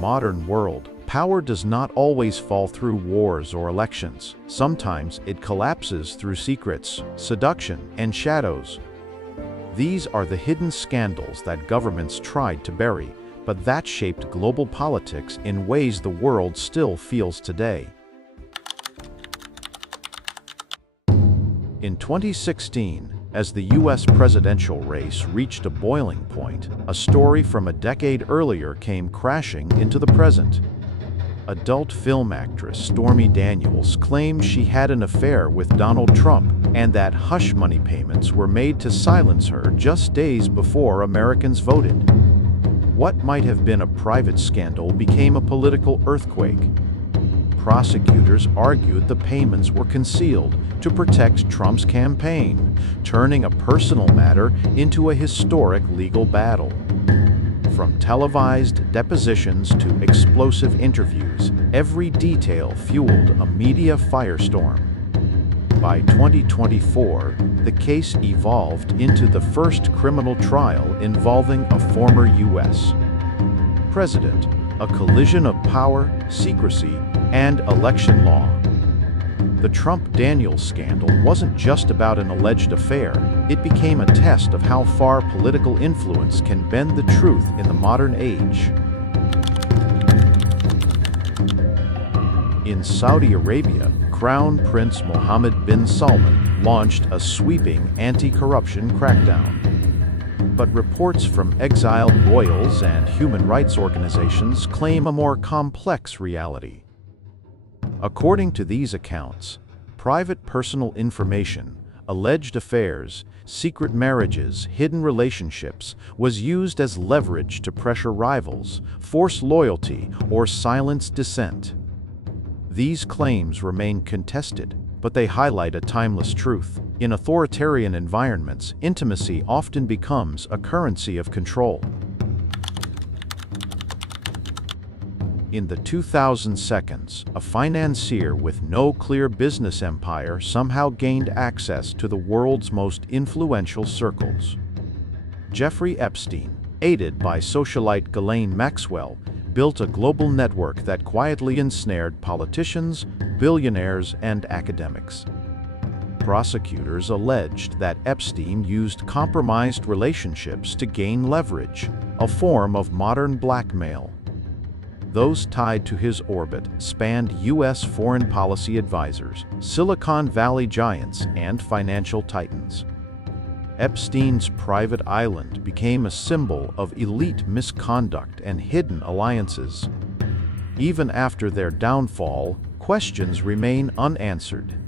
modern world, power does not always fall through wars or elections. Sometimes it collapses through secrets, seduction, and shadows. These are the hidden scandals that governments tried to bury, but that shaped global politics in ways the world still feels today. In 2016, as the US presidential race reached a boiling point, a story from a decade earlier came crashing into the present. Adult film actress Stormy Daniels claimed she had an affair with Donald Trump and that hush money payments were made to silence her just days before Americans voted. What might have been a private scandal became a political earthquake. Prosecutors argued the payments were concealed to protect Trump's campaign, turning a personal matter into a historic legal battle. From televised depositions to explosive interviews, every detail fueled a media firestorm. By 2024, the case evolved into the first criminal trial involving a former U.S. president, a collision of power, secrecy, and election law. The Trump-Daniels scandal wasn't just about an alleged affair. It became a test of how far political influence can bend the truth in the modern age. In Saudi Arabia, Crown Prince Mohammed bin Salman launched a sweeping anti-corruption crackdown. But reports from exiled royals and human rights organizations claim a more complex reality. According to these accounts, private personal information, alleged affairs, secret marriages, hidden relationships was used as leverage to pressure rivals, force loyalty, or silence dissent. These claims remain contested, but they highlight a timeless truth. In authoritarian environments, intimacy often becomes a currency of control. In the 2010s, a financier with no clear business empire somehow gained access to the world's most influential circles. Jeffrey Epstein, aided by socialite Epstein Maxwell, built a global network that quietly ensnared politicians, billionaires, and academics. Prosecutors alleged that Epstein used compromised relationships to gain leverage, a form of modern blackmail. Those tied to his orbit spanned U.S. foreign policy advisors, Silicon Valley giants, and financial titans. Epstein's private island became a symbol of elite misconduct and hidden alliances. Even after their downfall, questions remain unanswered.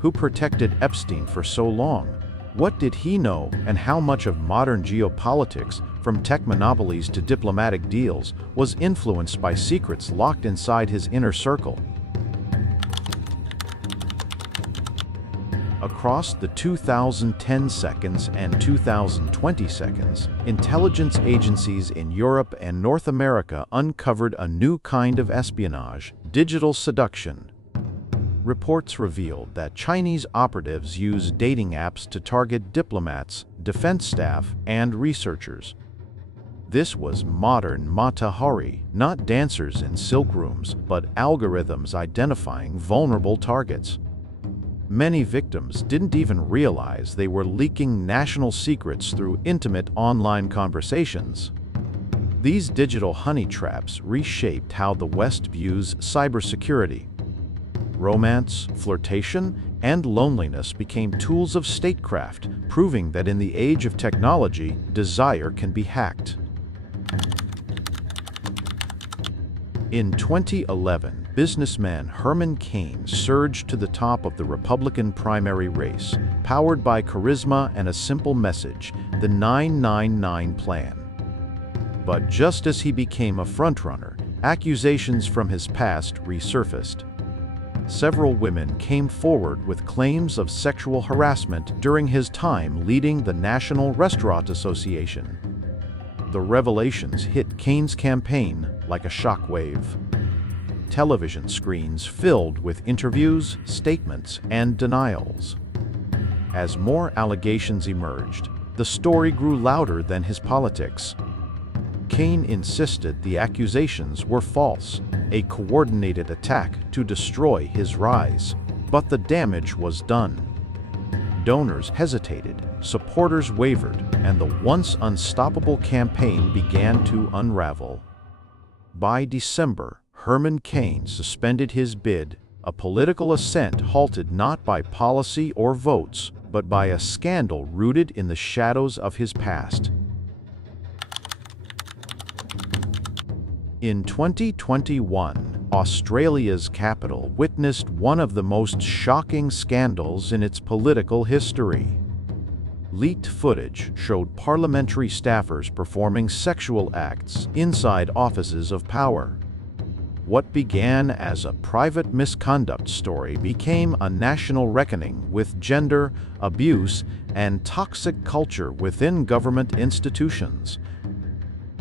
Who protected Epstein for so long? What did he know, and how much of modern geopolitics, from tech monopolies to diplomatic deals, was influenced by secrets locked inside his inner circle? Across the 2010 seconds and 2020 seconds, intelligence agencies in Europe and North America uncovered a new kind of espionage, digital seduction. Reports revealed that Chinese operatives use dating apps to target diplomats, defense staff, and researchers. This was modern Mata Hari, not dancers in silk rooms, but algorithms identifying vulnerable targets. Many victims didn't even realize they were leaking national secrets through intimate online conversations. These digital honey traps reshaped how the West views cybersecurity. Romance, flirtation, and loneliness became tools of statecraft, proving that in the age of technology, desire can be hacked. In 2011, businessman Herman Cain surged to the top of the Republican primary race, powered by charisma and a simple message, the 999 plan. But just as he became a frontrunner, accusations from his past resurfaced. Several women came forward with claims of sexual harassment during his time leading the National Restaurant Association. The revelations hit Cain's campaign like a shockwave. Television screens filled with interviews, statements, and denials. As more allegations emerged, the story grew louder than his politics. Cain insisted the accusations were false, a coordinated attack to destroy his rise. But the damage was done. Donors hesitated, supporters wavered, and the once unstoppable campaign began to unravel. By December, Herman Cain suspended his bid, a political ascent halted not by policy or votes, but by a scandal rooted in the shadows of his past. In 2021, Australia's capital witnessed one of the most shocking scandals in its political history. Leaked footage showed parliamentary staffers performing sexual acts inside offices of power. What began as a private misconduct story became a national reckoning with gender, abuse, and toxic culture within government institutions.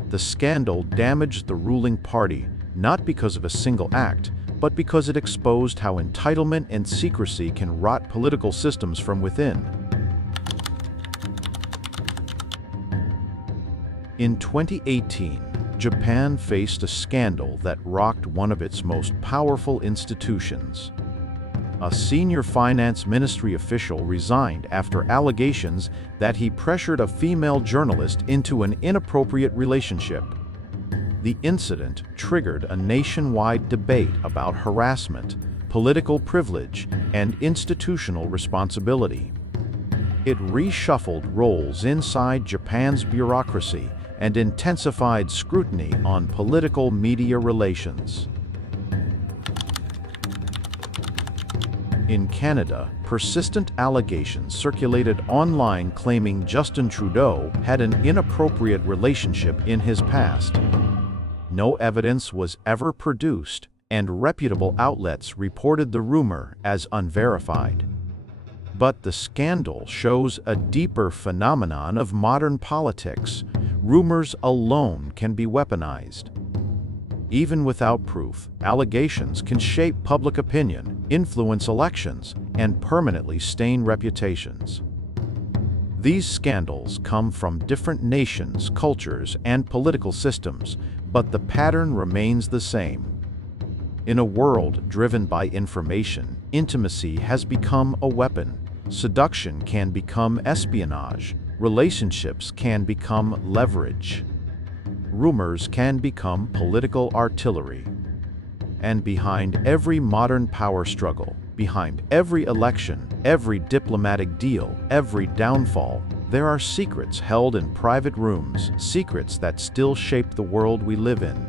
The scandal damaged the ruling party, not because of a single act, but because it exposed how entitlement and secrecy can rot political systems from within. In 2018, Japan faced a scandal that rocked one of its most powerful institutions. A senior finance ministry official resigned after allegations that he pressured a female journalist into an inappropriate relationship. The incident triggered a nationwide debate about harassment, political privilege, and institutional responsibility. It reshuffled roles inside Japan's bureaucracy and intensified scrutiny on political media relations. In Canada, persistent allegations circulated online claiming Justin Trudeau had an inappropriate relationship in his past. No evidence was ever produced, and reputable outlets reported the rumor as unverified. But the scandal shows a deeper phenomenon of modern politics. Rumors alone can be weaponized. Even without proof, allegations can shape public opinion, influence elections, and permanently stain reputations. These scandals come from different nations, cultures, and political systems, but the pattern remains the same. In a world driven by information, intimacy has become a weapon. Seduction can become espionage. Relationships can become leverage. Rumors can become political artillery. And behind every modern power struggle, behind every election, every diplomatic deal, every downfall, there are secrets held in private rooms, secrets that still shape the world we live in.